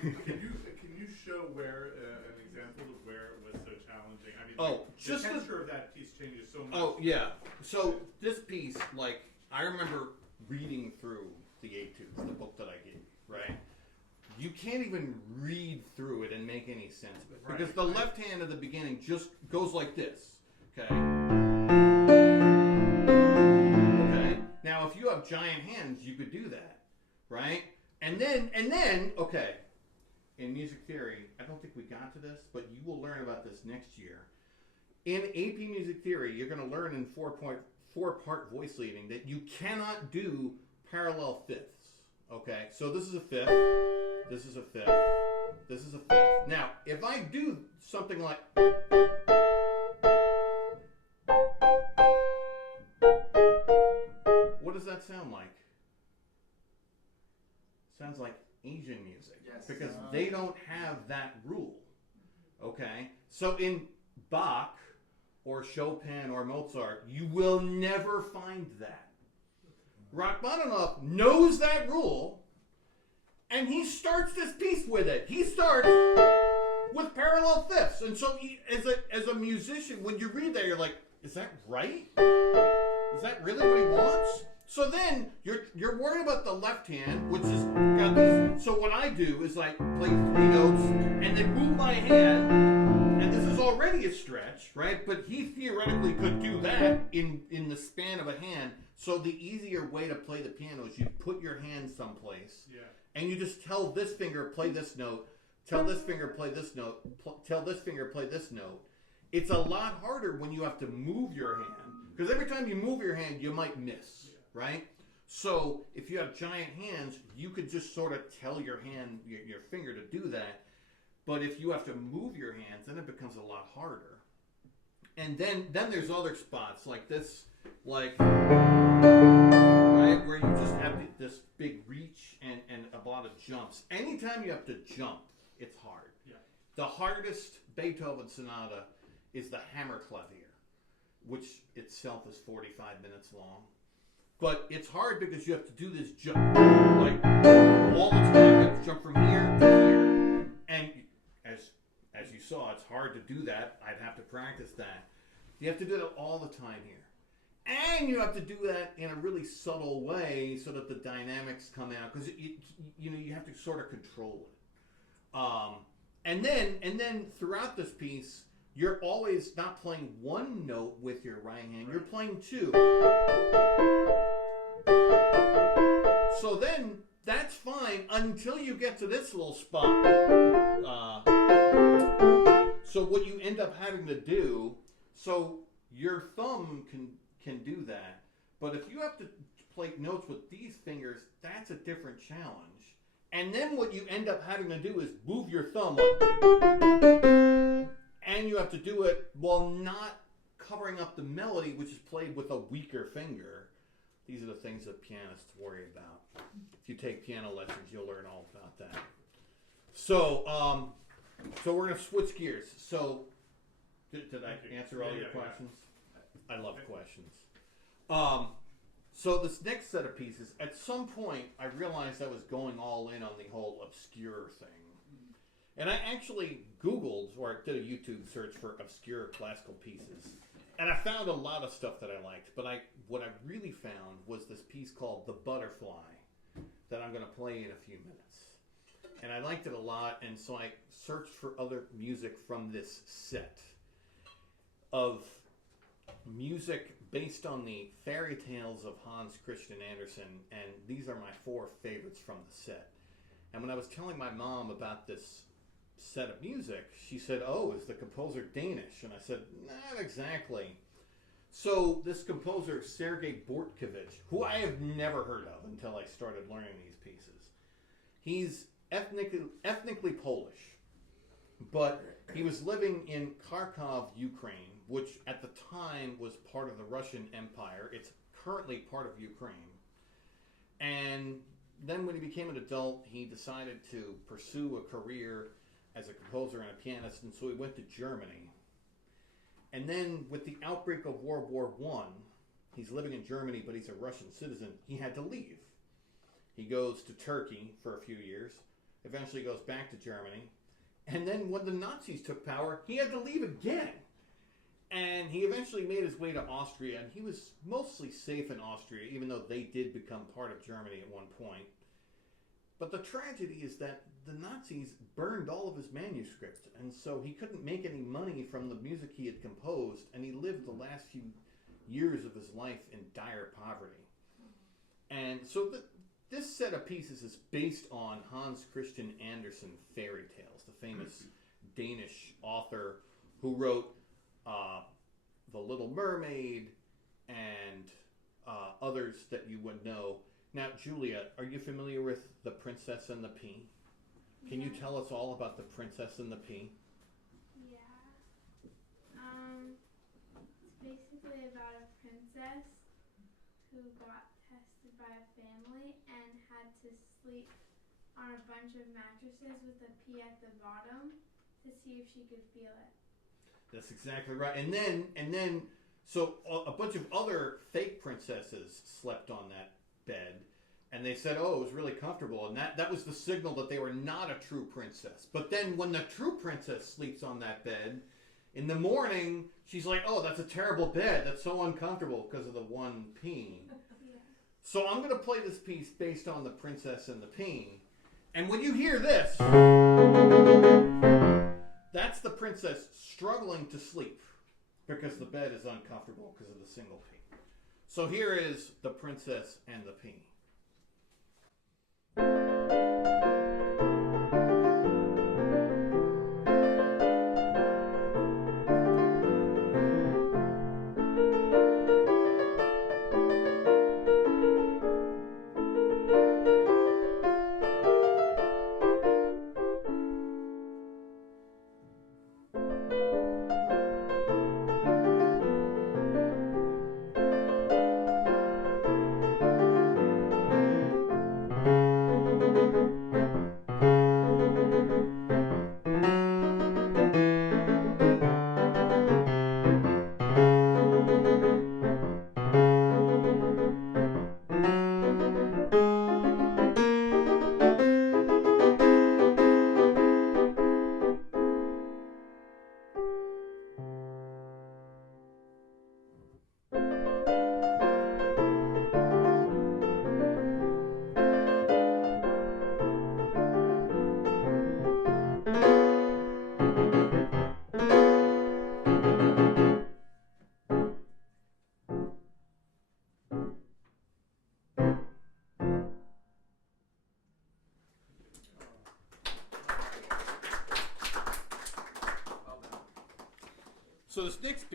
Can you show where an example of where it was so challenging? I mean, the texture of that piece changes so much. Oh yeah. So this piece, like, I remember reading through the Etudes, the book that I gave you, right? You can't even read through it and make any sense of it. Right, because the left hand at the beginning just goes like this. Okay? Okay? Now if you have giant hands, you could do that. Right? And then, okay, in music theory, I don't think we got to this, but you will learn about this next year. In AP Music Theory, you're going to learn in four-part voice leading that you cannot do parallel fifths. Okay, so this is a fifth, this is a fifth, this is a fifth. Now, if I do something like... What does that sound like? Sounds like Asian music. Yes. Because they don't have that rule. Okay? So in Bach or Chopin or Mozart, you will never find that. Rachmaninoff knows that rule, and he starts this piece with it. He starts with parallel fifths. And so as a musician, when you read that, you're like, is that right? Is that really what he wants? So then you're worried about the left hand, which has got these. So what I do is I play 3 notes and then move my hand, and this is already a stretch, right? But he theoretically could do that in the span of a hand. So the easier way to play the piano is you put your hand someplace, and you just tell this finger play this note, tell this finger play this note, tell this finger play this note. It's a lot harder when you have to move your hand, because every time you move your hand, you might miss. Right? So if you have giant hands, you could just sort of tell your hand, your finger to do that. But if you have to move your hands, then it becomes a lot harder. And then there's other spots like this, like, right, where you just have this big reach and a lot of jumps. Anytime you have to jump, it's hard. Yeah. The hardest Beethoven sonata is the Hammerklavier, which itself is 45 minutes long. But it's hard because you have to do this jump, like, all the time. You have to jump from here to here. And as you saw, it's hard to do that. I'd have to practice that. You have to do that all the time here. And you have to do that in a really subtle way so that the dynamics come out. Because, you have to sort of control it. And then throughout this piece, you're always not playing one note with your right hand. You're playing 2. So then, that's fine until you get to this little spot. So what you end up having to do, so your thumb can do that. But if you have to play notes with these fingers, that's a different challenge. And then what you end up having to do is move your thumb up. And you have to do it while not covering up the melody, which is played with a weaker finger. These are the things that pianists worry about. If you take piano lessons, you'll learn all about that. So we're going to switch gears. So, did I answer all your questions? I love questions. So this next set of pieces, at some point, I realized I was going all in on the whole obscure thing. And I actually Googled, or did a YouTube search for obscure classical pieces. And I found a lot of stuff that I liked. But what I really found was this piece called The Butterfly that I'm going to play in a few minutes. And I liked it a lot, and so I searched for other music from this set of music based on the fairy tales of Hans Christian Andersen, and these are my 4 favorites from the set. And when I was telling my mom about this set of music, she said, "Oh, is the composer Danish?" And I said, "Not exactly." So this composer, Serge Bortkiewicz, who I have never heard of until I started learning these pieces, he's ethnically Polish, but he was living in Kharkov, Ukraine, which at the time was part of the Russian Empire. It's currently part of Ukraine. And then when he became an adult, he decided to pursue a career as a composer and a pianist, and so he went to Germany. And then with the outbreak of World War I, he's living in Germany, but he's a Russian citizen, he had to leave. He goes to Turkey for a few years, eventually goes back to Germany. And then when the Nazis took power, he had to leave again. And he eventually made his way to Austria, and he was mostly safe in Austria, even though they did become part of Germany at one point. But the tragedy is that the Nazis burned all of his manuscripts, and so he couldn't make any money from the music he had composed, and he lived the last few years of his life in dire poverty. And so this set of pieces is based on Hans Christian Andersen fairy tales, the famous Danish author who wrote The Little Mermaid and others that you would know. Now, Julia, are you familiar with The Princess and the Pea? Can you tell us all about The Princess and the Pea? Yeah. It's basically about a princess who got tested by a family and had to sleep on a bunch of mattresses with a pea at the bottom to see if she could feel it. That's exactly right. And then, so a bunch of other fake princesses slept on that bed, and they said, oh, it was really comfortable, and that was the signal that they were not a true princess. But then when the true princess sleeps on that bed, in the morning, she's like, oh, that's a terrible bed. That's so uncomfortable because of the one pea. Yeah. So I'm going to play this piece based on The Princess and the Pea. And when you hear this, that's the princess struggling to sleep because the bed is uncomfortable because of the single pea. So here is The Princess and the Pea. So this next